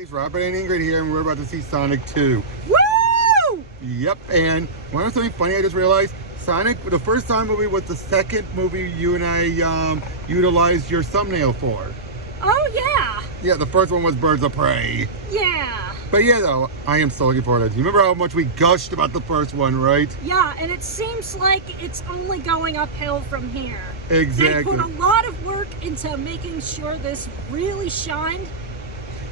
It's Robert and Ingrid here, and we're about to see Sonic 2. Woo! Yep, and want to know something funny I just realized? Sonic, the first Sonic movie was the second movie you and I utilized your thumbnail for. Oh, yeah. Yeah, the first one was Birds of Prey. Yeah. But yeah, though, I am so looking forward to it. You remember how much we gushed about the first one, right? Yeah, and it seems like it's only going uphill from here. Exactly. They put a lot of work into making sure this really shined.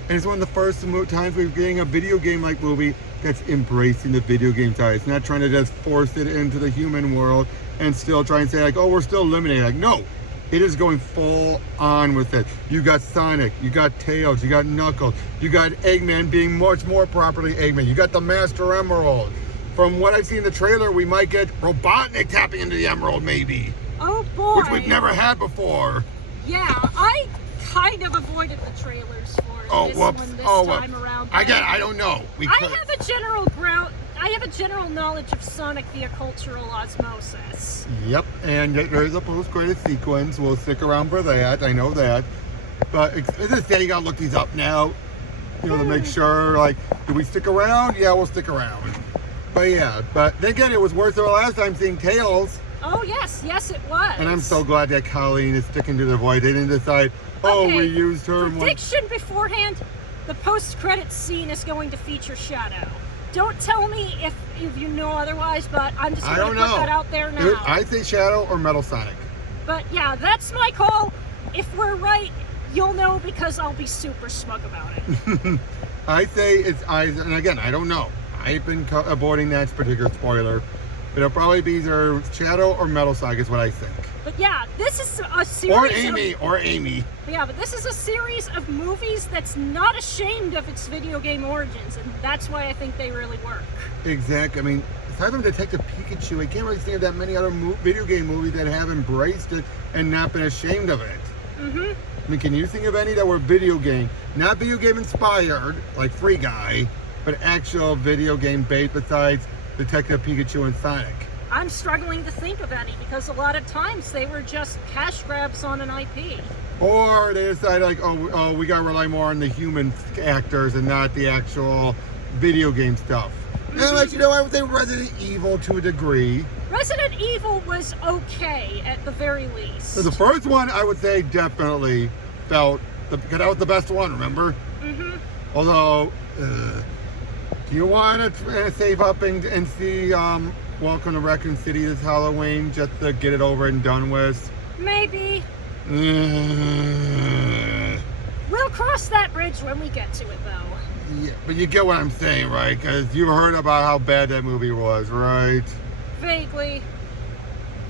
And it's one of the first times we're getting a video game-like movie that's embracing the video game side. It's not trying to just force it into the human world and still try and say, like, oh, we're still eliminating. Like, no, it is going full on with it. You got Sonic, you got Tails, you got Knuckles, you got Eggman being much more properly Eggman. You got the Master Emerald. From what I've seen in the trailer, we might get Robotnik tapping into the Emerald, maybe. Oh, boy. Which we've never had before. Yeah, I kind of avoided the trailers for this one this time around. I don't know. I have a general knowledge of Sonic via cultural osmosis. Yep, and there's a post-credit sequence. We'll stick around for that. I know that. But this day you gotta look these up now, you know, to make sure. Like, do we stick around? Yeah, we'll stick around. But yeah, but then again, it was worth it the last time seeing Tails. Oh yes, yes it was. And I'm so glad that Colleen is sticking to the voice. They didn't decide, oh, we used her. Prediction beforehand: the post-credit scene is going to feature Shadow. Don't tell me if you know otherwise, but I'm just going to put that out there now. I say Shadow or Metal Sonic. But yeah, that's my call. If we're right, you'll know because I'll be super smug about it. I say it's eyes, and again, I don't know. I've been avoiding that particular spoiler. It'll probably be either Shadow or Metal Sonic is what I think. But yeah, this is a series Or Amy. Yeah, but this is a series of movies that's not ashamed of its video game origins, and that's why I think they really work. Exactly. I mean, aside from Detective Pikachu, I can't really think of that many other video game movies that have embraced it and not been ashamed of it. Mm-hmm. I mean, can you think of any that were video game, not video game inspired, like Free Guy, but actual video game based besides Detective Pikachu and Sonic? I'm struggling to think of any because a lot of times they were just cash grabs on an IP. Or they decided, like, oh, we gotta rely more on the human actors and not the actual video game stuff. Mm-hmm. And like, you know, I would say Resident Evil to a degree. Resident Evil was okay at the very least. So the first one, I would say, definitely felt because that was the best one. Remember? Mm-hmm. Although, do you want to save up and see Welcome to Raccoon City this Halloween just to get it over and done with? Maybe. We'll cross that bridge when we get to it, though. Yeah, but you get what I'm saying, right? Because you've heard about how bad that movie was, right? Vaguely.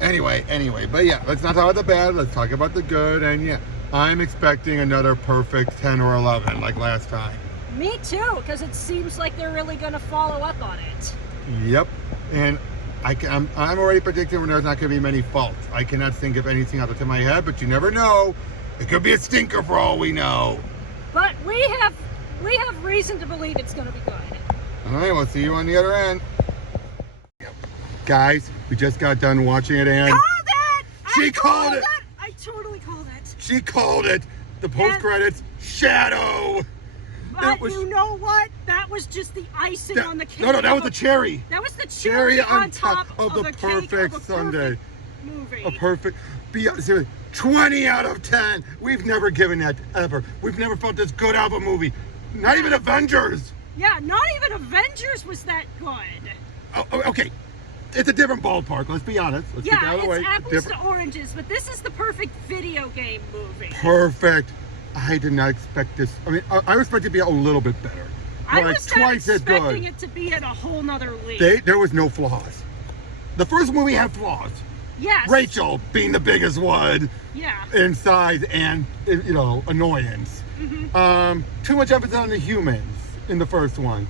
Anyway, but yeah, let's not talk about the bad, let's talk about the good, and yeah, I'm expecting another perfect 10 or 11 like last time. Me too, because it seems like they're really going to follow up on it. Yep, and I'm already predicting when there's not going to be many faults. I cannot think of anything off the top of my head, but you never know. It could be a stinker for all we know. But we have reason to believe it's going to be good. All right, we'll see you on the other end. Guys, we just got done watching it, and called it! She called it! I totally called it. She called it. The post-credits, Shadow. But you know what? That was just the icing on the cake. No, that was the cherry. That was the cherry on top of the perfect Sunday. Movie. A perfect, seriously, 20 out of 10. We've never given that ever. We've never felt this good out of a movie. Not even Avengers. Yeah, not even Avengers was that good. Oh, okay. It's a different ballpark, let's be honest. Let's get out of the way. It's apples to oranges, but this is the perfect video game movie. Perfect. I did not expect this. I mean, I was expecting it to be a little bit better. I was twice expecting it to be in a whole nother league. There was no flaws. The first movie had flaws. Yes. Rachel being the biggest one. Yeah. In size and, you know, annoyance. Mm-hmm. Too much emphasis on the humans in the first one.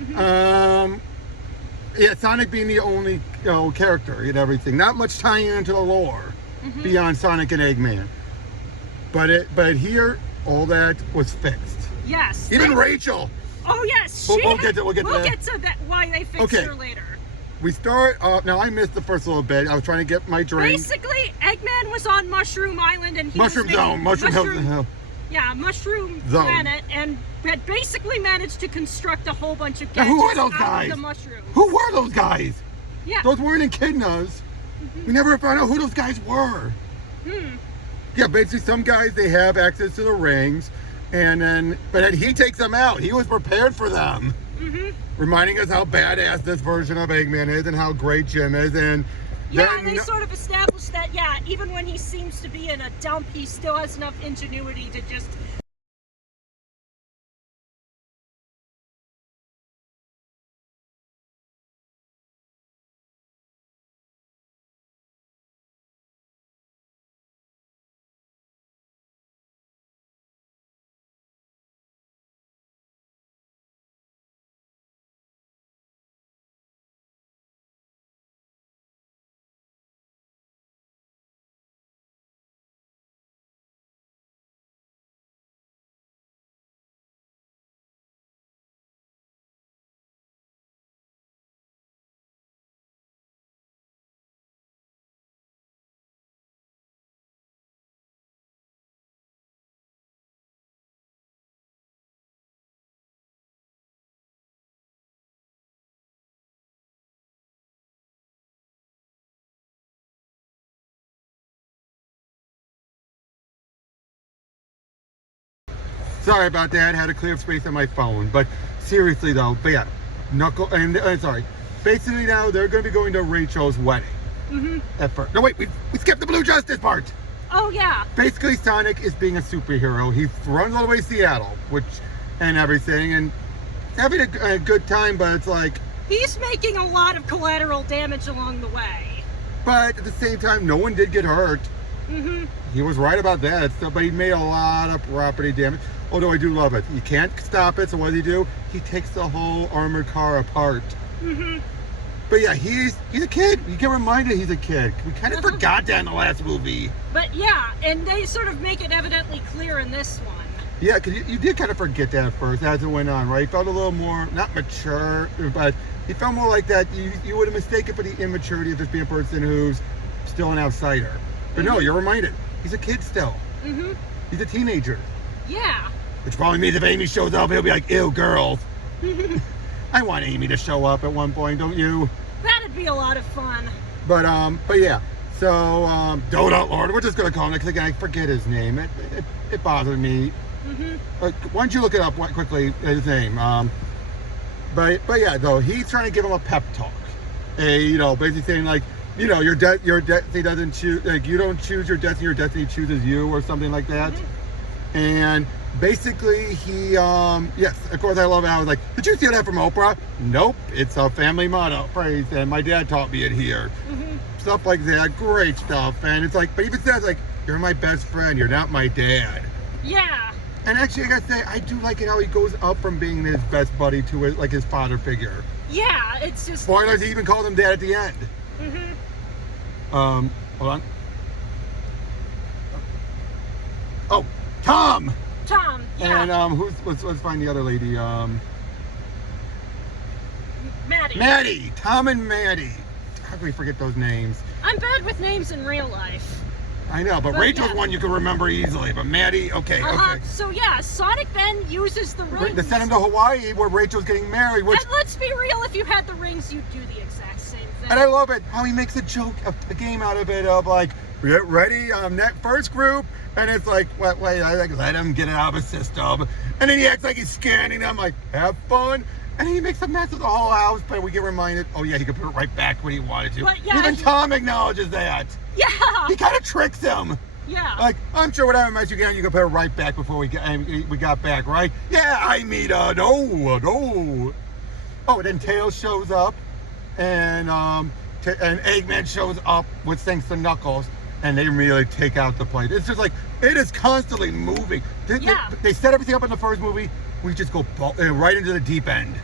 Mm-hmm. Yeah, Sonic being the only, you know, character and everything. Not much tying into the lore beyond Sonic and Eggman. But here, all that was fixed. Yes. Even Rachel. Oh yes. We'll get to that. Why they fixed her later. We start. Now I missed the first little bit. I was trying to get my drink. Basically, Eggman was on Mushroom Island and he Mushroom Zone. Yeah, mushroom zone. planet, and had basically managed to construct a whole bunch of Now, gadgets who are those out guys? of the mushrooms. Who were those guys? Yeah. Those weren't echidnas. We never found out who those guys were. Yeah, basically some guys, they have access to the rings, and then, but then he takes them out. He was prepared for them. Reminding us how badass this version of Eggman is and how great Jim is. And yeah, then, and they sort of established that, yeah, even when he seems to be in a dump, he still has enough ingenuity to just... sorry about that. I had to clear up space on my phone. But seriously though, but yeah, sorry. Basically now they're going to be going to Rachel's wedding. At first. No, wait, we skipped the Blue Justice part. Oh, yeah. Basically, Sonic is being a superhero. He runs all the way to Seattle, and everything, and having a good time, but it's like... He's making a lot of collateral damage along the way. But at the same time, no one did get hurt. He was right about that, but he made a lot of property damage. Although I do love it. You can't stop it, so what does he do? He takes the whole armored car apart. But yeah, he's a kid. You get reminded he's a kid. We kind of forgot that in the last movie. But yeah, and they sort of make it evidently clear in this one. Yeah, because you did kind of forget that at first as it went on, right? He felt a little more, not mature, but he felt more like that. You would have mistaken for the immaturity of just being a person who's still an outsider. But no, you're reminded. He's a kid still. He's a teenager. Yeah. Which probably means if Amy shows up, he'll be like, ew, girls. I want Amy to show up at one point, don't you? That'd be a lot of fun. But yeah. So, Donut Lord, we're just going to call him, because again, I forget his name. It bothered me. Why don't you look it up quickly, his name. But yeah, though, he's trying to give him a pep talk. Basically saying, like, your destiny doesn't choose, like, you don't choose your destiny chooses you, or something like that. And basically he, yes, of course I love it. I was like, did you see that from Oprah? Nope, it's a family motto phrase, and my dad taught me it here. Stuff like that, great stuff. And it's like, but even says like, you're my best friend, you're not my dad. Yeah. And actually, I gotta say, I do like it how he goes up from being his best buddy to his father figure. Yeah, it's just... Spoilers, he even called him dad at the end. Hold on. Oh, Tom! Tom, yeah. And let's find the other lady. Maddie. Maddie! Tom and Maddie. How can we forget those names? I'm bad with names in real life. I know, but Rachel's one you can remember easily, but Maddie, okay. So yeah, Sonic then uses the rings. They sent him to Hawaii where Rachel's getting married, which... And let's be real, if you had the rings, you'd do the exact same thing. And I love it, how he makes a joke, a game out of it, of like, get ready, first group, and it's like, wait, I like, let him get it out of his system. And then he acts like he's scanning them, like, have fun. And he makes a mess of the whole house, but we get reminded, oh yeah, he could put it right back when he wanted to. But yeah, even Tom acknowledges that. Yeah. He kind of tricks him. Yeah. Like, I'm sure whatever mess you get, you can put it right back before we got back, right? Yeah, I mean, no. Oh, and then Tails shows up, and Eggman shows up with thanks to Knuckles, and they really take out the place. It's just like, it is constantly moving. They set everything up in the first movie. We just go right into the deep end.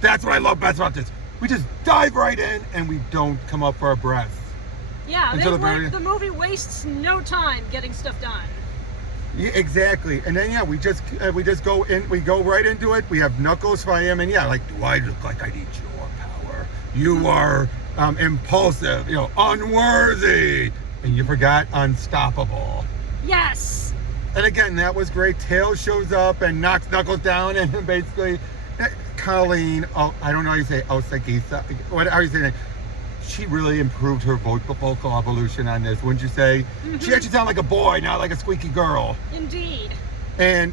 That's what I love best about this. We just dive right in, and we don't come up for a breath. Yeah, the movie wastes no time getting stuff done. Yeah, exactly. And then, yeah, we just go in, we go right into it. We have Knuckles fight him, and yeah, like, do I look like I need your power? You are impulsive, unworthy. And you forgot unstoppable. Yes. And again, that was great. Tails shows up and knocks Knuckles down, and basically, Colleen, I don't know how you say Osagisa. What are you saying? She really improved her vocal evolution on this, wouldn't you say? Mm-hmm. She actually sounded like a boy, not like a squeaky girl. Indeed. And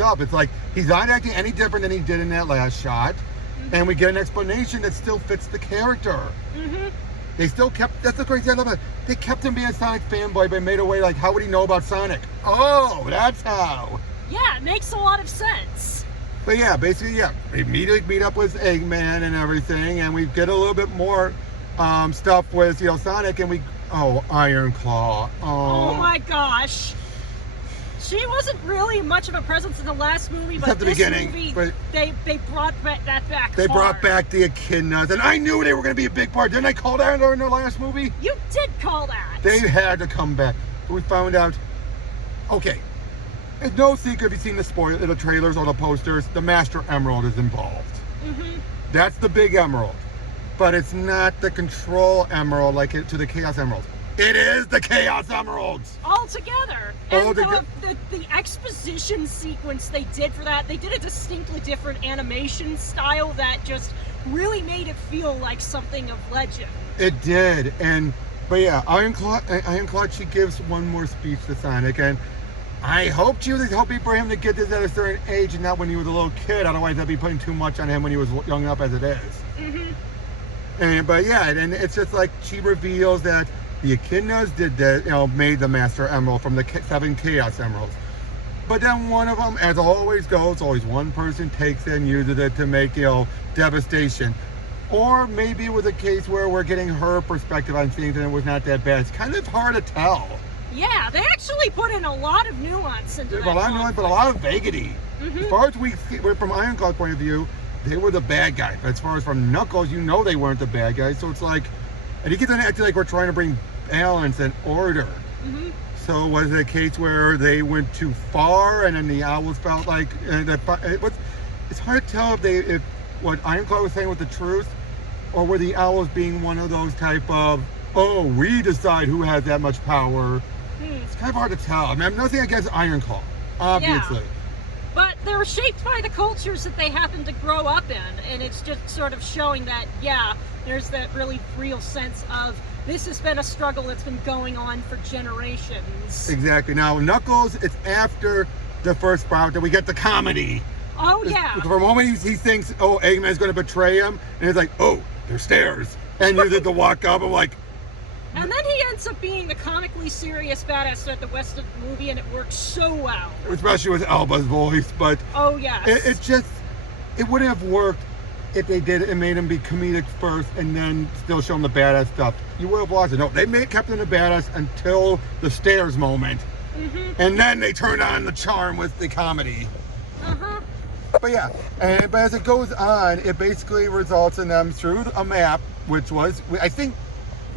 up. It's like he's not acting any different than he did in that last shot, and we get an explanation that still fits the character. They still kept, that's the crazy thing I love about it. They kept him being a Sonic fanboy, but made a way like, how would he know about Sonic? Oh, that's how. Yeah, it makes a lot of sense. But yeah, basically, yeah, we immediately meet up with Eggman and everything, and we get a little bit more stuff with, Sonic, and Iron Claw. Oh my gosh. She wasn't really much of a presence in the last movie, but at the beginning, movie, but they brought that back. They brought back the echidnas, and I knew they were going to be a big part. Didn't I call that in the last movie? You did call that. They had to come back. We found out, okay, it's no secret if you've seen the trailers or the posters, the Master Emerald is involved. That's the big emerald, but it's not the control emerald like it to the Chaos Emeralds. It is the Chaos Emeralds! All together. And the exposition sequence they did for that, they did a distinctly different animation style that just really made it feel like something of legend. It did. But yeah, Iron Claw, she gives one more speech to Sonic, and I hope she was hoping for him to get this at a certain age and not when he was a little kid, otherwise that'd be putting too much on him when he was young enough as it is. But yeah, and it's just like she reveals that the echidnas did that, made the Master Emerald from the 7 Chaos Emeralds. But then one of them, as always goes, always one person takes it and uses it to make, devastation. Or maybe it was a case where we're getting her perspective on things and it was not that bad. It's kind of hard to tell. Yeah, they actually put in a lot of nuance into that. A lot of nuance, but a lot of vaguity. As far as we're from Iron Claw's point of view, they were the bad guy. But as far as from Knuckles, they weren't the bad guys. So it's like, and he gets on acting like we're trying to bring balance and order. So was it a case where they went too far and then the owls felt like it's hard to tell if what Iron Claw was saying was the truth, or were the owls being one of those type of, we decide who has that much power. It's kind of hard to tell. I mean, I'm nothing against Iron Claw, obviously. Yeah. But they were shaped by the cultures that they happened to grow up in, and it's just sort of showing that, yeah, there's that really real sense of this has been a struggle that's been going on for generations. Exactly. Now, Knuckles, it's after the first bout that we get the comedy. Oh, yeah. For a moment, he thinks, Eggman's going to betray him, and he's like, there's stairs. And you did the walk up, I'm like... And then he ends up being the comically serious badass at the West of the movie, and it works so well. Especially with Alba's voice, but... Oh, yes. It wouldn't have worked if they did it and made him be comedic first and then still show him the badass stuff. You would have lost it. No, they kept him the badass until the stairs moment. And then they turned on the charm with the comedy. But yeah, but as it goes on, it basically results in them through a map, which was, I think,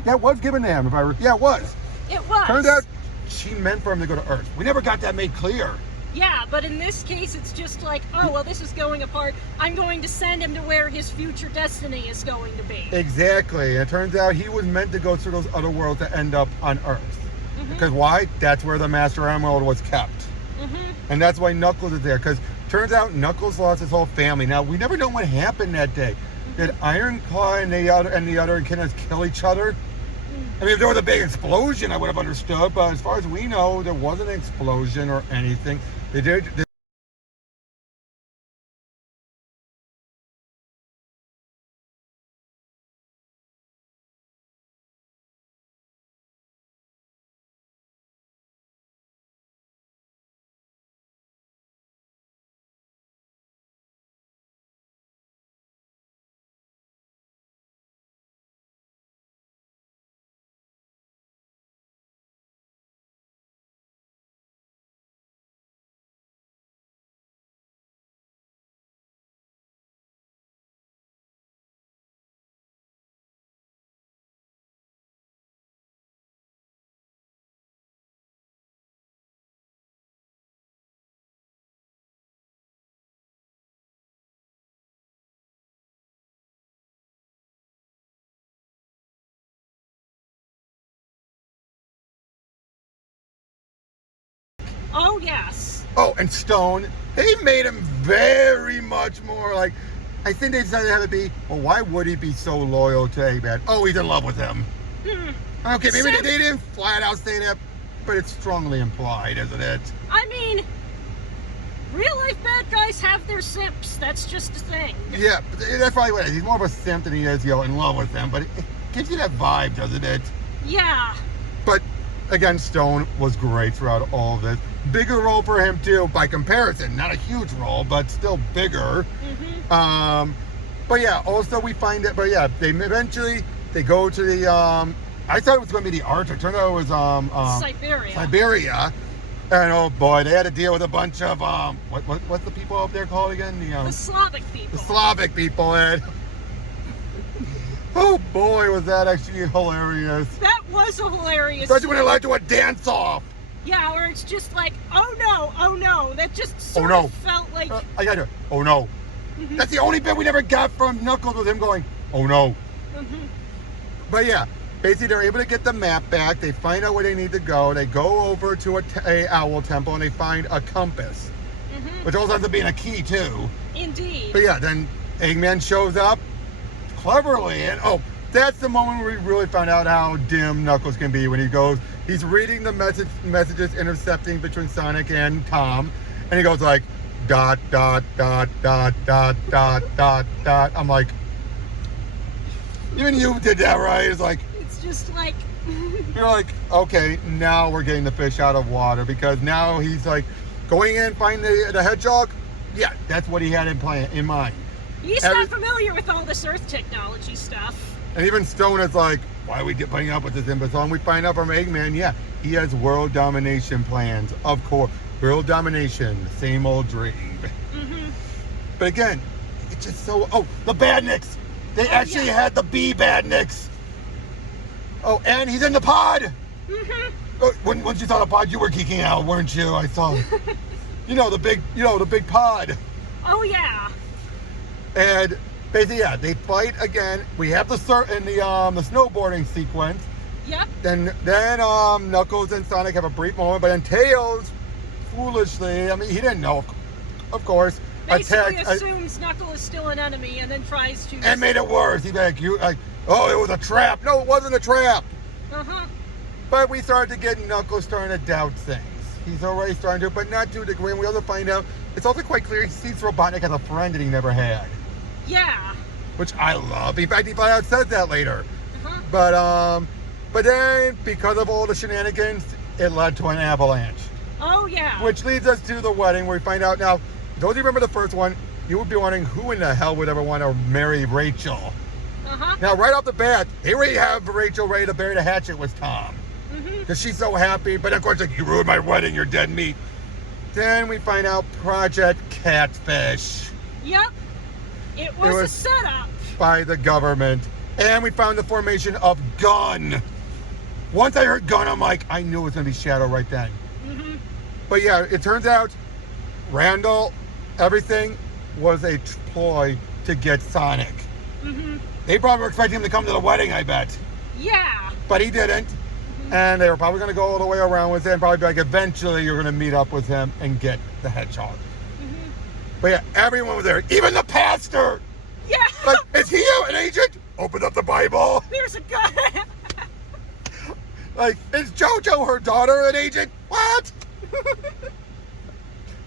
that was given to him. Yeah, it was. It was. Turns out she meant for him to go to Earth. We never got that made clear. Yeah, but in this case, it's just like, this is going apart. I'm going to send him to where his future destiny is going to be. Exactly. And it turns out he was meant to go through those other worlds to end up on Earth. Because why? That's where the Master Emerald was kept. And that's why Knuckles is there. Because turns out Knuckles lost his whole family. Now, we never know what happened that day. Did Iron Claw and the other echidnas kill each other? I mean, if there was a big explosion, I would have understood. But as far as we know, there wasn't an explosion or anything. They did. Oh, yes. Oh, and Stone, they made him very much more like, I think they decided to have it be, well, why would he be so loyal to Eggman? Oh, he's in love with him. Okay, maybe they didn't flat out say that, but it's strongly implied, isn't it? I mean, real life bad guys have their simps. That's just a thing. Yeah, that's probably what it is. He's more of a simp than he is, in love with them, but it gives you that vibe, doesn't it? Yeah. But again, Stone was great throughout all of this. Bigger role for him too, by comparison. Not a huge role, but still bigger. But yeah, also we find it. But yeah, they go to the. I thought it was going to be the Arctic. Turned out it was Siberia. Siberia, and oh boy, they had to deal with a bunch of what's the people up there called again? The Slavic people. The Slavic people, and oh boy, was that actually hilarious. That was a hilarious. Especially when it led to a dance-off. Yeah, or it's just like, oh no. That just sort of felt like. I got it. Oh no. That's the only bit we never got from Knuckles, was him going, oh no. But yeah, basically they're able to get the map back. They find out where they need to go. They go over to a owl temple and they find a compass, which also ends up being a key too. Indeed. But yeah, then Eggman shows up cleverly, and oh, that's the moment where we really found out how dim Knuckles can be when he goes. He's reading the messages intercepting between Sonic and Tom, and he goes like, ... I'm like, even you did that, right? It's like, it's just like you're like, okay, now we're getting the fish out of water, because now he's like going in, find the hedgehog. Yeah, that's what he had in mind. He's not familiar with all this Earth technology stuff. And even Stone is like, why are we putting up with this imbecile? And we find out from Eggman, yeah, he has world domination plans, of course. World domination, the same old dream. But again, it's just so. Oh, the Badniks! They actually had the bee Badniks. Oh, and he's in the pod. Once you saw the pod, you were geeking out, weren't you? I saw. the big pod. Oh yeah. And basically, yeah, they fight again. We have the snowboarding sequence. Yep. Then Knuckles and Sonic have a brief moment, but then Tails, foolishly, I mean, he didn't know, of course, basically assumes Knuckles is still an enemy and then tries to. And made it worse. He's like, oh, it was a trap. No, it wasn't a trap. But we started to get Knuckles starting to doubt things. He's already starting to, but not to the degree. And we also find out it's also quite clear he sees Robotnik as a friend that he never had. Yeah. Which I love. In fact, he flat out says that later. But then, because of all the shenanigans, it led to an avalanche. Oh, yeah. Which leads us to the wedding, where we find out now, those of you remember the first one, you would be wondering who in the hell would ever want to marry Rachel. Now, right off the bat, here we have Rachel ready to bury the hatchet with Tom. Because she's so happy, but of course, like, you ruined my wedding, you're dead meat. Then we find out Project Catfish. Yep. It was a setup. By the government. And we found the formation of Gun. Once I heard Gun, I'm like, I knew it was going to be Shadow right then. But yeah, it turns out Randall, everything was a ploy to get Sonic. They probably were expecting him to come to the wedding, I bet. Yeah. But he didn't. And they were probably going to go all the way around with it and probably be like, eventually you're going to meet up with him and get the hedgehog. But yeah, everyone was there. Even the pastor. Yeah. Like, is he an agent? Open up the Bible. There's a gun. Like, is JoJo, her daughter, an agent? What?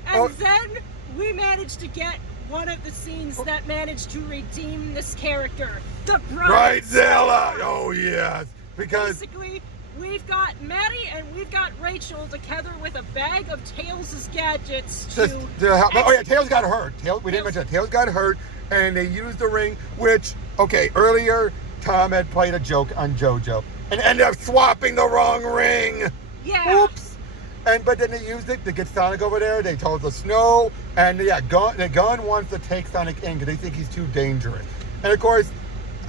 And then we managed to get one of the scenes that managed to redeem this character. The Bridezilla. Oh, yes. Because basically, we've got Maddie and we've got Rachel together with a bag of Tails' gadgets to help. Oh, yeah, Tails got hurt. We didn't mention that. Tails got hurt, and they used the ring, which, okay, earlier, Tom had played a joke on JoJo and ended up swapping the wrong ring. Yeah. Oops. But then they used it to get Sonic over there. They told the Snow, and yeah, Gun wants to take Sonic in because they think he's too dangerous. And of course,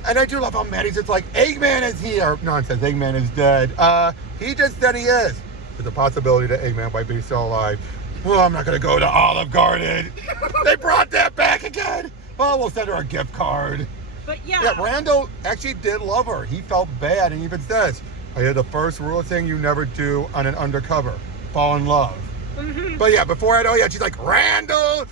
and I do love how Maddie's just like, Eggman is here. Nonsense, Eggman is dead. He just said he is. There's a possibility that Eggman might be still alive. Well, I'm not going to go to Olive Garden. They brought that back again. Oh, we'll send her a gift card. But yeah. Yeah, Randall actually did love her. He felt bad and even says, I had the first rule thing you never do on an undercover. Fall in love. But yeah, before I know, yeah, she's like, Randall!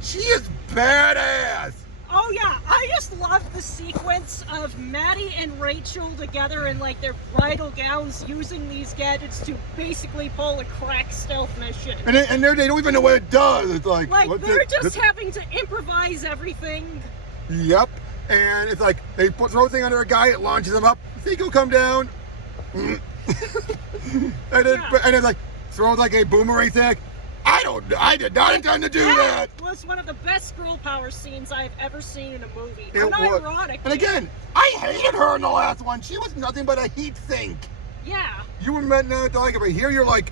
She is badass! Oh yeah, I just love the sequence of Maddie and Rachel together in like their bridal gowns using these gadgets to basically pull a crack stealth mission. And they don't even know what it does. It's like they're just having to improvise everything. Yep. And it's like they throw a thing under a guy, it launches him up. Think he'll come down. and then like throw like a boomerang thing. I did not intend to do that. Was one of the best girl power scenes I've ever seen in a movie. It was. Ironic. And again, I hated her in the last one. She was nothing but a heat sink. Yeah. You were meant not to like it, but here you're like,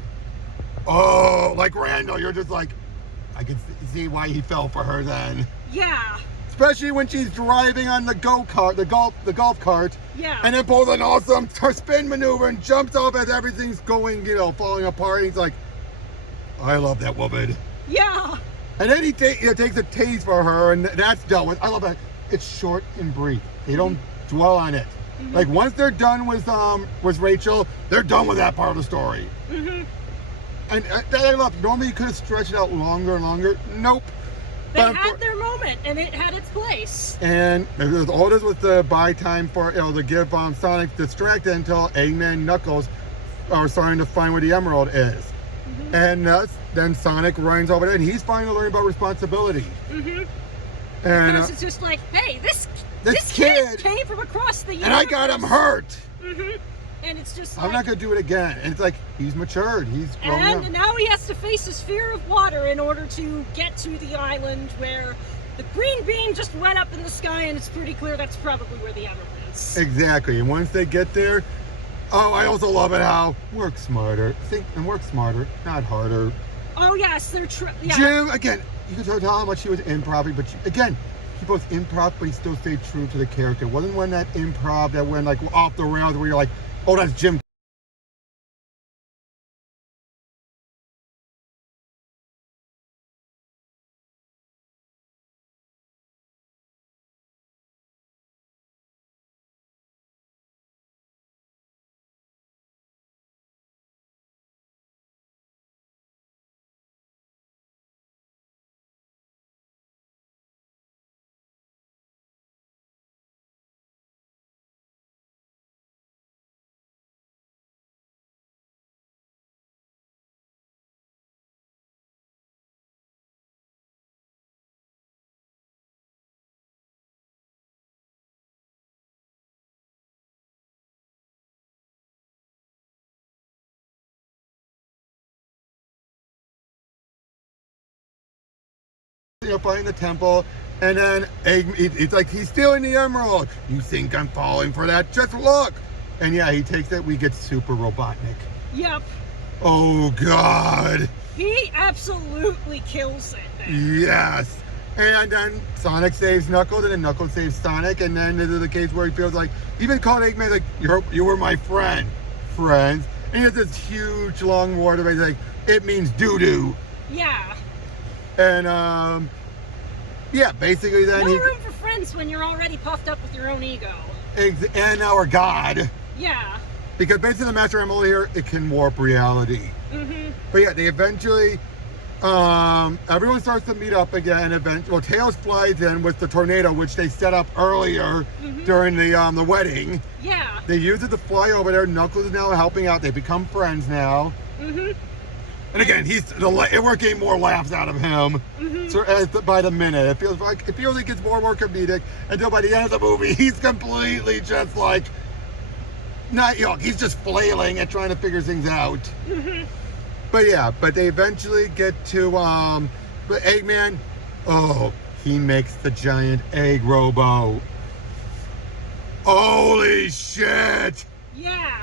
oh, like Randall. You're just like, I can see why he fell for her then. Yeah. Especially when she's driving on the go-kart, the golf cart. Yeah. And then pulls an awesome spin maneuver and jumps off as everything's going, falling apart. And he's like, I love that woman. Yeah. And then he takes a taste for her, and that's dealt with. I love that. It's short and brief. They don't dwell on it. Like once they're done with Rachel, they're done with that part of the story. And that I love. Normally you could have stretched it out longer and longer. Nope. They had their moment, and it had its place. And all this was the buy time for to give Sonic distracted until Eggman and Knuckles are starting to find where the Emerald is. And then Sonic runs over there, and he's finally learning about responsibility. And because it's just like, hey, this kid came from across the universe. And I got him hurt. And it's just I'm not going to do it again. And it's like, he's matured. He's grown up. And now he has to face his fear of water in order to get to the island where the green beam just went up in the sky, and it's pretty clear that's probably where the Emerald is. Exactly. And once they get there, oh, I also love it how work smarter. Think and work smarter, not harder. Oh yes, they're yeah. Jim, again, you can tell how much he was improv, but again, he both improv, but he still stayed true to the character. It wasn't one that improv that went like off the rails where you're like, oh, that's Jim. Fighting the temple, and then it's like he's stealing the Emerald. You think I'm falling for that? Just look. And yeah, he takes it. We get Super Robotnik. Yep. Oh God. He absolutely kills it then. Yes. And then Sonic saves Knuckles, and then Knuckles saves Sonic, and then there's the case where he feels like, even called Eggman like, you were my friends. And he has this huge long word where he's like, it means doo-doo. Yeah. And yeah, basically then no room for friends when you're already puffed up with your own ego. And our God. Yeah. Because basically the Master Emerald here, it can warp reality. But yeah, they eventually, everyone starts to meet up again. Well, Tails flies in with the tornado, which they set up earlier during the wedding. Yeah. They use it to fly over there. Knuckles is now helping out. They become friends now. And again, we're getting more laughs out of him. So by the minute, it feels like it gets more and more comedic until by the end of the movie, he's completely just like, he's just flailing and trying to figure things out. But yeah, they eventually get to but Eggman. Oh, he makes the giant egg robo. Holy shit! Yeah.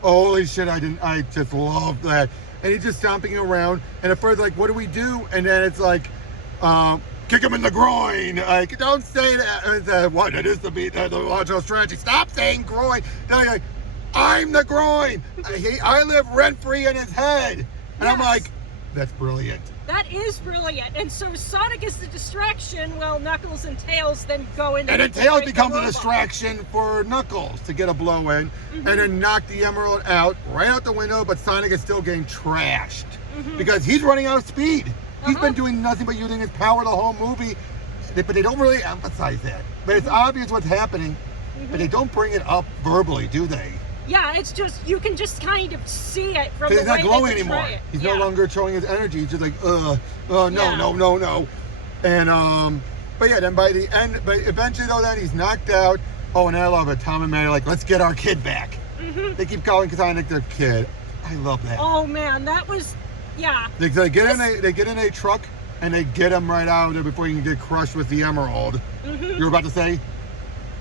Holy shit! I just love that. And he's just stomping around, and at first like, what do we do? And then it's like, kick him in the groin. Like, don't say that. What? It is the logical strategy. Stop saying groin. Then like, I'm the groin. I live rent-free in his head. And I'm like, that's brilliant. That is brilliant. And so Sonic is the distraction while Knuckles and Tails then go into and then Tails becomes a distraction for Knuckles to get a blow in and then knock the Emerald out, right out the window, but Sonic is still getting trashed. because he's running out of speed. He's been doing nothing but using his power the whole movie, but they don't really emphasize that. But it's obvious what's happening, but they don't bring it up verbally, do they? Yeah, it's just, you can just kind of see it from the way he's not glowing they portray anymore. it. He's no longer showing his energy. He's just like, no. And, but yeah, then by the end, but eventually though, then he's knocked out. Oh, and I love it. Tom and Mary are like, let's get our kid back. They keep calling Sonic their kid. I love that. Oh man, that was, yeah. They get in a truck and they get him right out of there before he can get crushed with the emerald. You were about to say?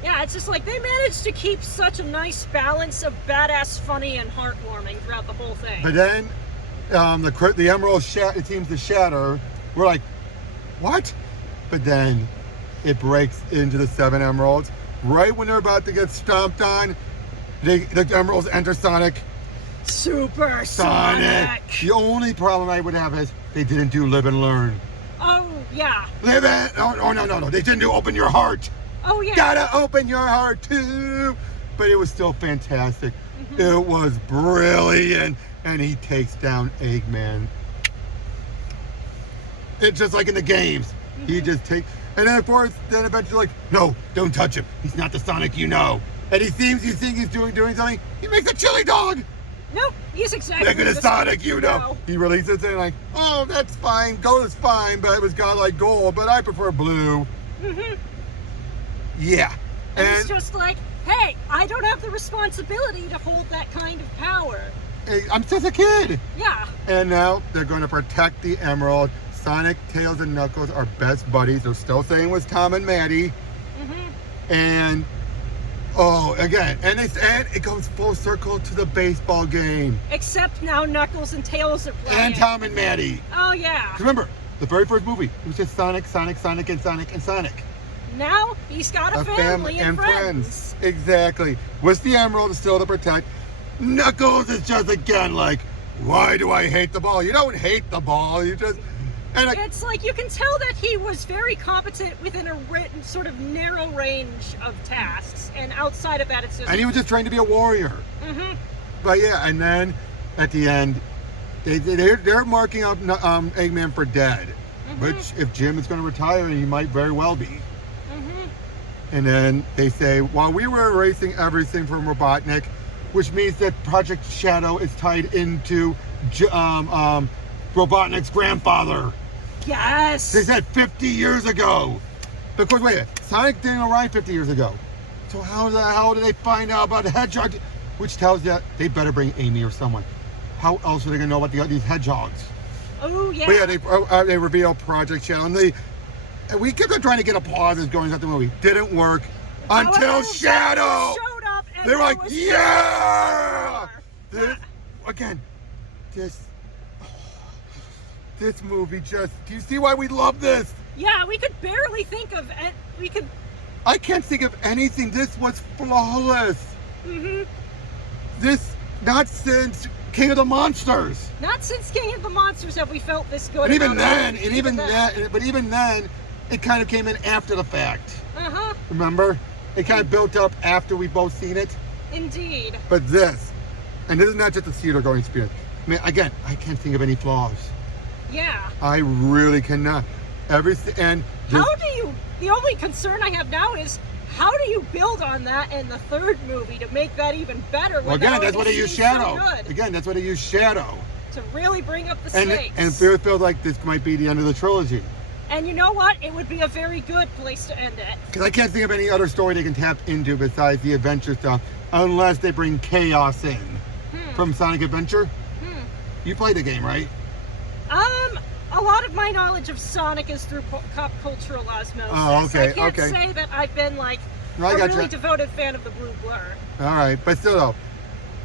Yeah, it's just like they managed to keep such a nice balance of badass, funny, and heartwarming throughout the whole thing. But then the emerald it seems to shatter. We're like, what? But then it breaks into the 7 emeralds. Right when they're about to get stomped on, the emeralds enter Sonic. Super Sonic! The only problem I would have is they didn't do live and learn. Oh, yeah. Live and... Oh, no. They didn't do open your heart. Oh, yeah. Gotta open your heart, too. But it was still fantastic. It was brilliant. And he takes down Eggman. It's just like in the games. He just takes... And then, of course, then eventually like, no, don't touch him. He's not the Sonic you know. And you think he's doing something. He makes a chili dog. Nope, he's exactly Look at the Sonic you know. He releases it like, oh, that's fine. Gold is fine, but it was godlike gold, but I prefer blue. Yeah. And it's just like, hey, I don't have the responsibility to hold that kind of power. I'm just a kid. Yeah. And now they're going to protect the emerald. Sonic, Tails, and Knuckles are best buddies. They're still saying it was Tom and Maddie. And again, and it goes full circle to the baseball game. Except now Knuckles and Tails are playing. And Tom and Maddie. Oh yeah. Remember, the very first movie, it was just Sonic, and Sonic. Now he's got a family and friends. Exactly. With the emerald is still to protect. Knuckles is just again like, why do I hate the ball? You don't hate the ball. You just... And it's like you can tell that he was very competent within a sort of narrow range of tasks, and outside of that, it's just. And he was just trying to be a warrior. But yeah, and then at the end, they're marking up Eggman for dead, which if Jim is going to retire, he might very well be. And then they say, while we were erasing everything from Robotnik, which means that Project Shadow is tied into Robotnik's grandfather. Yes! They said 50 years ago. Because wait, Sonic didn't arrive 50 years ago. So how the hell did they find out about the Hedgehog? Which tells you they better bring Amy or someone. How else are they going to know about these hedgehogs? Oh, yeah. But yeah, they reveal Project Shadow. And we kept on trying to get applauses going at the movie. Didn't work until Shadow showed up. And they were like, yeah! This movie just, do you see why we love this? Yeah, we could barely think of it. I can't think of anything. This was flawless. This, not since King of the Monsters. Not since King of the Monsters have we felt this good. But even then, it kind of came in after the fact. Remember? It kind of built up after we both seen it. Indeed. But this, and this is not just a theater going experience. I mean, again, I can't think of any flaws. Yeah. I really cannot. Everything, the only concern I have now is, how do you build on that in the third movie to make that even better? Well, again, that's why they use Shadow. Again, that's why they use Shadow. To really bring up the stakes. And it feels like this might be the end of the trilogy. And you know what? It would be a very good place to end it. Because I can't think of any other story they can tap into besides the adventure stuff, unless they bring chaos in. From Sonic Adventure? You played the game, right? A lot of my knowledge of Sonic is through pop cultural osmosis. Oh, okay, I can't say that I've been like a really devoted fan of the Blue Blur. All right, but still though,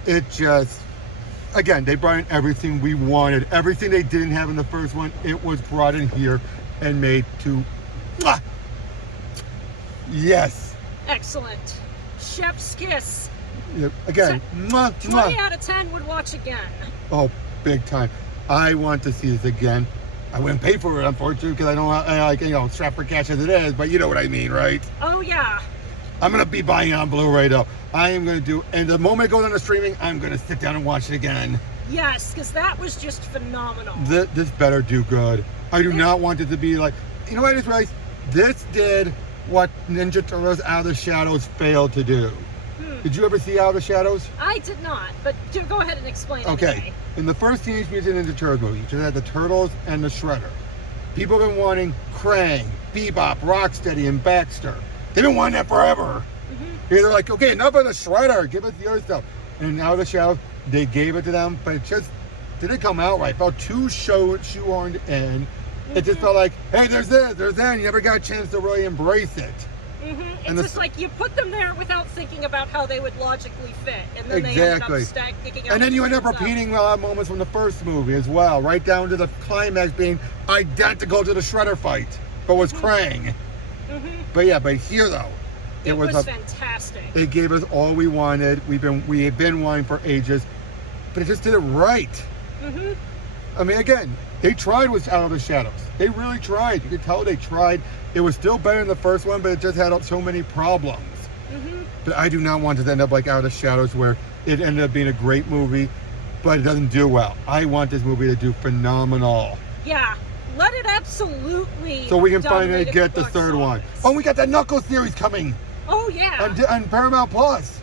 it just, again, they brought in everything we wanted. Everything they didn't have in the first one, it was brought in here and made to, yes. Excellent. Chef's kiss. Again, 20 out of 10 would watch again. Oh, big time. I want to see this again. I wouldn't pay for it, unfortunately, because I don't like, strap for cash as it is, but you know what I mean, right? Oh, yeah. I'm going to be buying it on Blu-ray, though. I am going to do, and the moment it goes on the streaming, I'm going to sit down and watch it again. Yes, because that was just phenomenal. This better do good. I do not want it to be like, you know what I just realized? This did what Ninja Turtles Out of the Shadows failed to do. Did you ever see Out of the Shadows? I did not, but go ahead and explain it. Okay. In the first Teenage Mutant Ninja Turtles movie, you just had the Turtles and the Shredder. People have been wanting Krang, Bebop, Rocksteady, and Baxter. They've been wanting that forever. They're like, okay, enough of the Shredder. Give us the other stuff. And Out of the Shadows, they gave it to them, but it just didn't come out right. It felt too shoehorned in. It just felt like, hey, there's this, there's that, and you never got a chance to really embrace it. It's just like you put them there without thinking about how they would logically fit, and then they ended up sticking out. And then you end up repeating a lot of moments from the first movie as well, right down to the climax being identical to the Shredder fight, but was Krang. But yeah, but here though, it was fantastic. It gave us all we wanted. We have been wanting for ages, but it just did it right. I mean, again, they tried with Out of the Shadows. They really tried. You could tell they tried. It was still better than the first one, but it just had so many problems. But I do not want it to end up like Out of the Shadows, where it ended up being a great movie, but it doesn't do well. I want this movie to do phenomenal. Yeah, let it absolutely. So we can finally get the third one. Oh, we got the Knuckles series coming. Oh yeah. On Paramount Plus.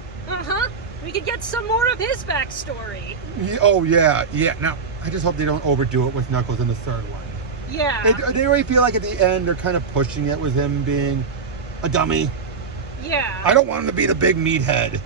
We could get some more of his backstory. Oh yeah. Now I just hope they don't overdo it with Knuckles in the third one. Yeah. They really feel like at the end they're kind of pushing it with him being a dummy. Yeah. I don't want him to be the big meathead.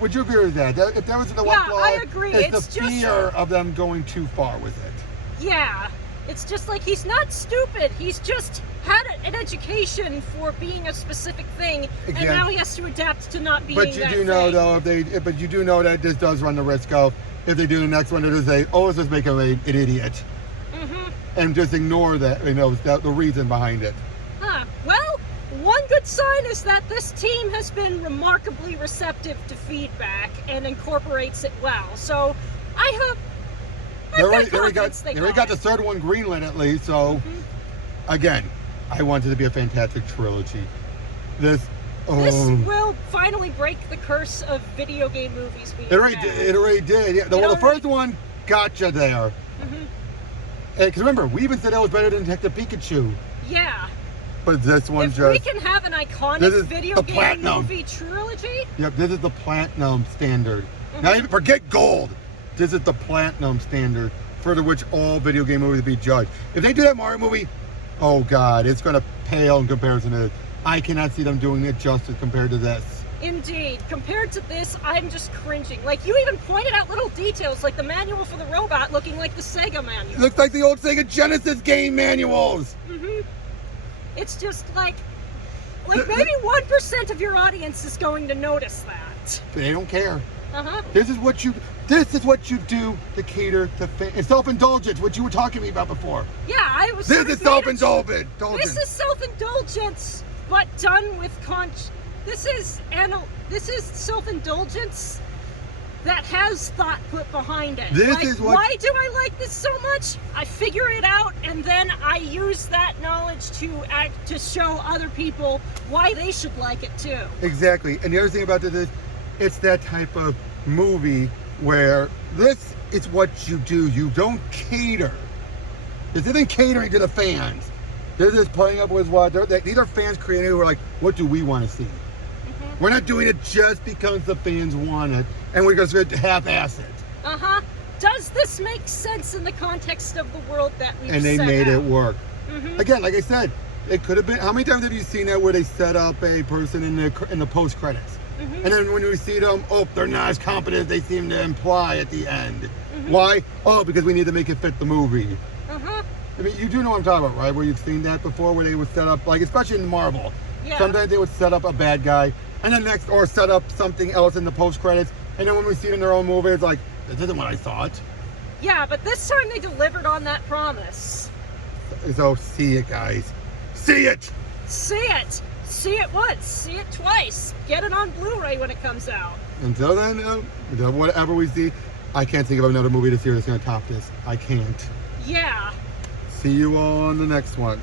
Would you agree with that? If that was the one flaw, I agree. It's the fear of them going too far with it. Yeah. It's just like he's not stupid. He's just had an education for being a specific thing, and now he has to adapt to not being that thing. But you do know though, but you do know that this does run the risk of, if they do the next one, it is let's just make him an idiot. And just ignore that, the reason behind it. Well, one good sign is that this team has been remarkably receptive to feedback and incorporates it well. So I hope. They already got the third one greenlit at least. So again, I want it to be a fantastic trilogy. This will finally break the curse of video game movies being bad. It already did. Yeah. The first one got you there. Because remember, we even said that was better than Detective Pikachu. Yeah. But this one if we can have an iconic video game movie trilogy. Yep, this is the platinum standard. Now even forget gold. This is the platinum standard for which all video game movies be judged. If they do that Mario movie, oh God, it's going to pale in comparison to this. I cannot see them doing it justice compared to this. Indeed. Compared to this, I'm just cringing. Like, you even pointed out little details, like the manual for the robot looking like the Sega manual. Looks like the old Sega Genesis game manuals. It's just like maybe 1% of your audience is going to notice that. They don't care. This is what you do to cater to fans. Self-indulgence, what you were talking to me about before. Yeah, I was. This is self-indulgence. This is self-indulgence, but done with This is self-indulgence that has thought put behind it. Why do I like this so much? I figure it out, and then I use that knowledge to show other people why they should like it too. Exactly. And the other thing about this is, it's that type of movie where this is what you do. You don't cater. This isn't catering to the fans. They're just playing up with these are fans creating who are like, what do we want to see? We're not doing it just because the fans want it, and we're just going to half-ass it. Does this make sense in the context of the world that we've set And they made it work. Mm-hmm. Again, like I said, it could have been. How many times have you seen that where they set up a person in the post credits, mm-hmm. and then when we see them, oh, they're not as competent as they seem to imply at the end. Mm-hmm. Why? Oh, because we need to make it fit the movie. Uh-huh. I mean, you do know what I'm talking about, right? Where you've seen that before, where they would set up, like, especially in Marvel. Yeah. Sometimes they would set up a bad guy, and then next, or set up something else in the post credits, and then when we see it in their own movie, it's like, this isn't what I thought. Yeah, but this time they delivered on that promise. So see it, guys. See it! See it! See it once, see it twice. Get it on Blu-ray when it comes out. Until then, until whatever we see, I can't think of another movie this year that's going to top this. I can't. Yeah. See you all on the next one.